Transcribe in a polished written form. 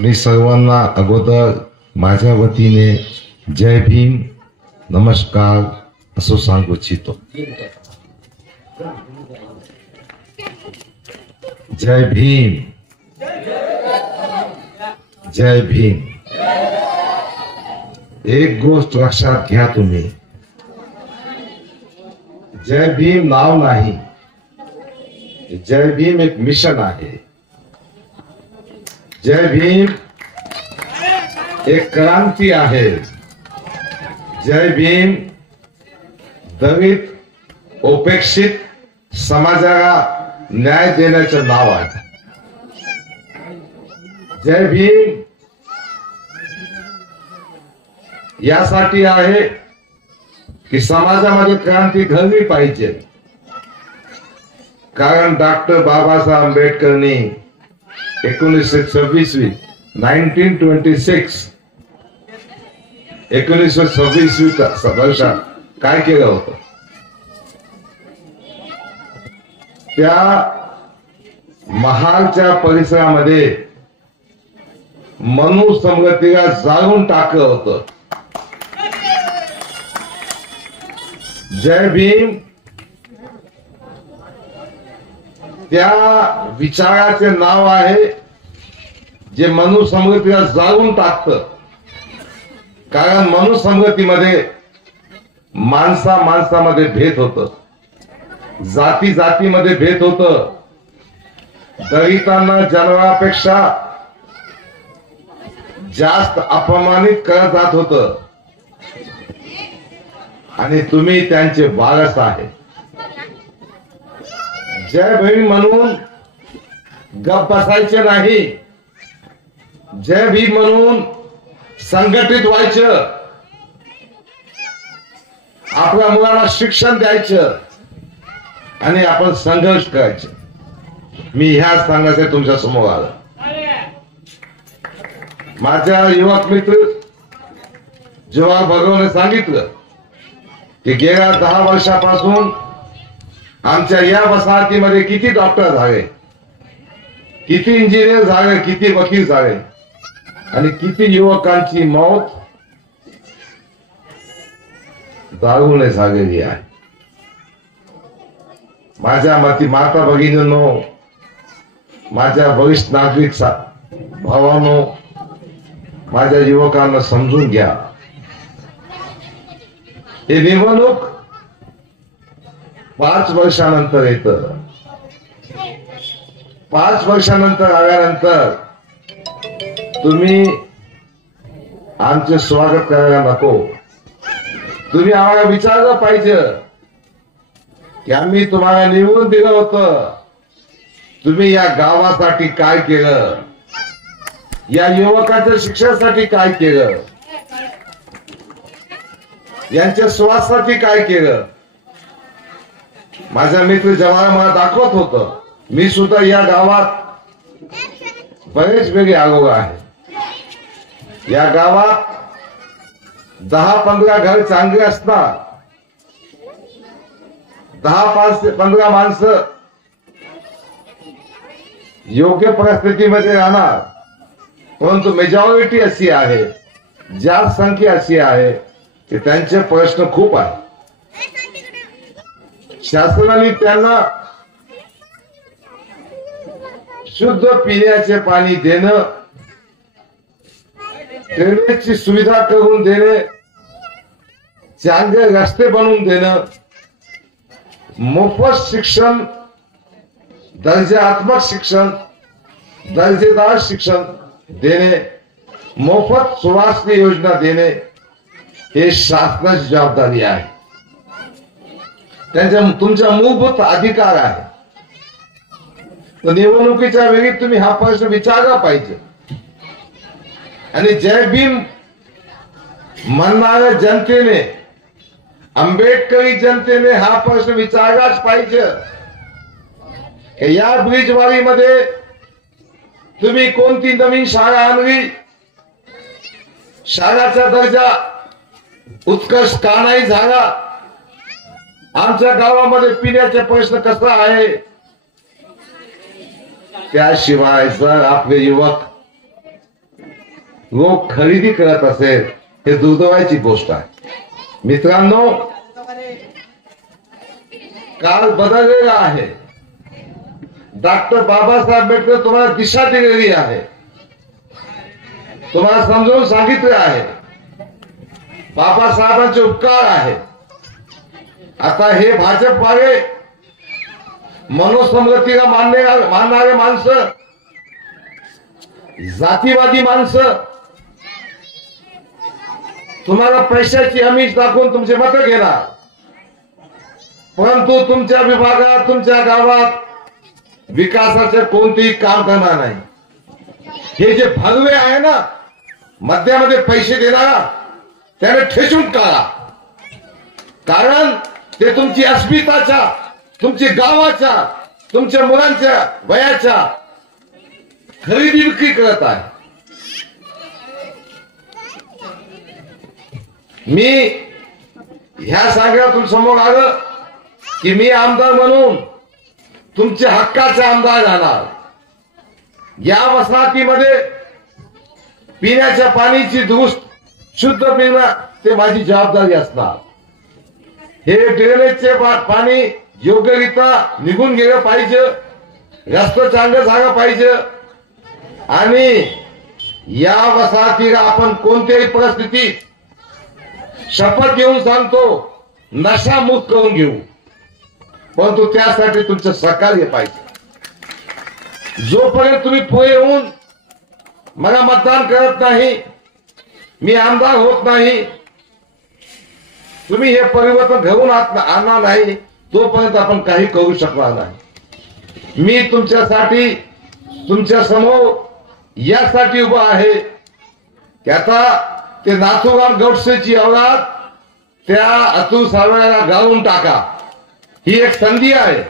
मी सर्वांना अगोदर माझ्या वतीने जय भीम नमस्कार असं सांगू इच्छितो. जय भीम, जय भीम. एक गोष्ट लक्षात घ्या तुम्ही, जय भीम नाव नाही, जय भीम एक मिशन आहे. जय भीम एक क्रांती आहे. जय भीम दलित उपेक्षित समाजाला न्याय देण्याचं नाव आहे. जय भीम यासाठी आहे की समाजामध्ये क्रांती घडली पाहिजे. कारण डॉक्टर बाबासाहेब आंबेडकरनी 1926 वर्षात काय केलं होतं. त्या महालच्या परिसरामध्ये मनुसंगतीला जाळून टाकलं होतं. जय भीम त्या विचाराचे नाव आहे जे मनुसंगतीला जाळून टाकतं. कारण मनुसंगतीमध्ये माणसामध्ये भेद होतं, जाती जातीमध्ये भेद होतं. दलितांना जनावरांपेक्षा जास्त अपमानित करत जात होतं आणि तुम्ही त्यांचे वारस आहे. जय भीम म्हणून गप बसायचे नाही. जय भीम म्हणून संघटित व्हायचं, आपल्या मुलांना शिक्षण द्यायचं आणि आपण संघर्ष करायचं. मी ह्या सांगायचं तुमच्या समोर आलं. माझ्या युवक मित्र जेव्हा भगवाने सांगितलं की गेल्या 10 वर्षापासून आमच्या या वसाहतीमध्ये किती डॉक्टर झाले, किती इंजिनियर झाले, किती वकील झाले आणि किती युवकांची मौत दारूने झालेली आहे. माझ्या माता भगिनींनो, माझ्या वरिष्ठ नागरिक भावांनो, माझ्या युवकांना समजून घ्या. हे निवडणूक 5 वर्षानंतर येतं. 5 वर्षानंतर आल्यानंतर तुम्ही आमचे स्वागत करायला नको. तुम्ही आम्हाला विचारलं पाहिजे की आम्ही तुम्हाला निवडून दिलं होतं, तुम्ही या गावासाठी काय केलं, या युवकाच्या शिक्षणासाठी काय केलं, यांच्या स्वास्थ्यासाठी काय केलं. माझा मित्र जवाहर मला दाखवत होतं. मी सुद्धा या गावात बरेच वेगळे आलो आहे. या गावात 10-15 घर चांगले असणार, 10-15 माणसं योग्य परिस्थितीमध्ये राहणार. परंतु मेजॉरिटी अशी आहे, जास्त संख्या अशी आहे की त्यांचे प्रश्न खूप आहे. शासनाने त्यांना शुद्ध पिण्याचे पाणी देणं, ड्रेनेजची सुविधा करून देणे, चांगले रस्ते बनवून देणं, मोफत शिक्षण, दर्जात्मक शिक्षण, दर्जेदार शिक्षण देणे, मोफत स्वास्थ्य योजना देणे हे शासनाची जबाबदारी आहे. तुमचा मूलभूत अधिकार आहे. तर निवडणुकीच्या वेळी तुम्ही हा प्रश्न विचारला पाहिजे. आणि जय भीम म्हणणाऱ्या जनतेने, आंबेडकरी जनतेने हा प्रश्न विचारलाच पाहिजे की या ब्रिजवाडीमध्ये तुम्ही कोणती नवीन शाळा आणली, शाळाचा दर्जा उत्कर्ष का नाही झाला, आमच्या गावामध्ये पिण्याचे प्रश्न कसा आहे. त्याशिवाय जर आपले युवक लोक खरेदी करत असेल हे दुर्दैवाची गोष्ट आहे. मित्रांनो, काळ बदललेला आहे. डॉक्टर बाबासाहेब आंबेडकर तुम्हाला दिशा दिलेली आहे, तुम्हाला समजावून सांगितले आहे. बाबासाहेबांचे उपकार आहे. आता हे भाजपवाले मनोसंगतीला मानणारे माणसं, जातीवादी माणसं तुम्हाला पैशाची आमिष दाखवून तुमचे मत घेणार, परंतु तुमच्या विभागात तुमच्या गावात विकासाचे कोणतेही काम करणार नाही. हे जे भगवे आहे ना, मध्यामध्ये पैसे देणारा, त्याने ठेचून काढा. कारण ते तुमची अस्मिताच्या, तुमच्या गावाच्या, तुमच्या मुलांच्या वयाच्या खरेदी विक्री करत आहे. मी ह्या सांगण्यातून समोर आलं की मी आमदार म्हणून तुमच्या हक्काचा आमदार राहणार. या वसाहतीमध्ये पिण्याच्या पाण्याची दुरुस्त शुद्ध पिणं ते माझी जबाबदारी असणार. हे ड्रेनेजचे पाणी योग्यरित्या निघून गेलं पाहिजे, रस्ते चांगलं झालं पाहिजे. आणि या वसाहतीला आपण कोणत्याही परिस्थितीत शपथ घेऊन सांगतो, नशामुक्त करून घेऊ, परंतु त्यासाठी तुमचं सहकार्य पाहिजे. जोपर्यंत तुम्ही पुढे येऊन मला मतदान करत नाही, मी आमदार होत नाही, तुम्ही हे परिवर्तन घडवून आणणार नाही, तोपर्यंत आपण काही करू शकणार नाही. मी तुमच्यासाठी, तुमच्या समोर यासाठी उभा आहे की आता ते नाथूराम गोडसेची औलाद त्या अतुल सावेला गाळून टाका. ही एक संधी आहे.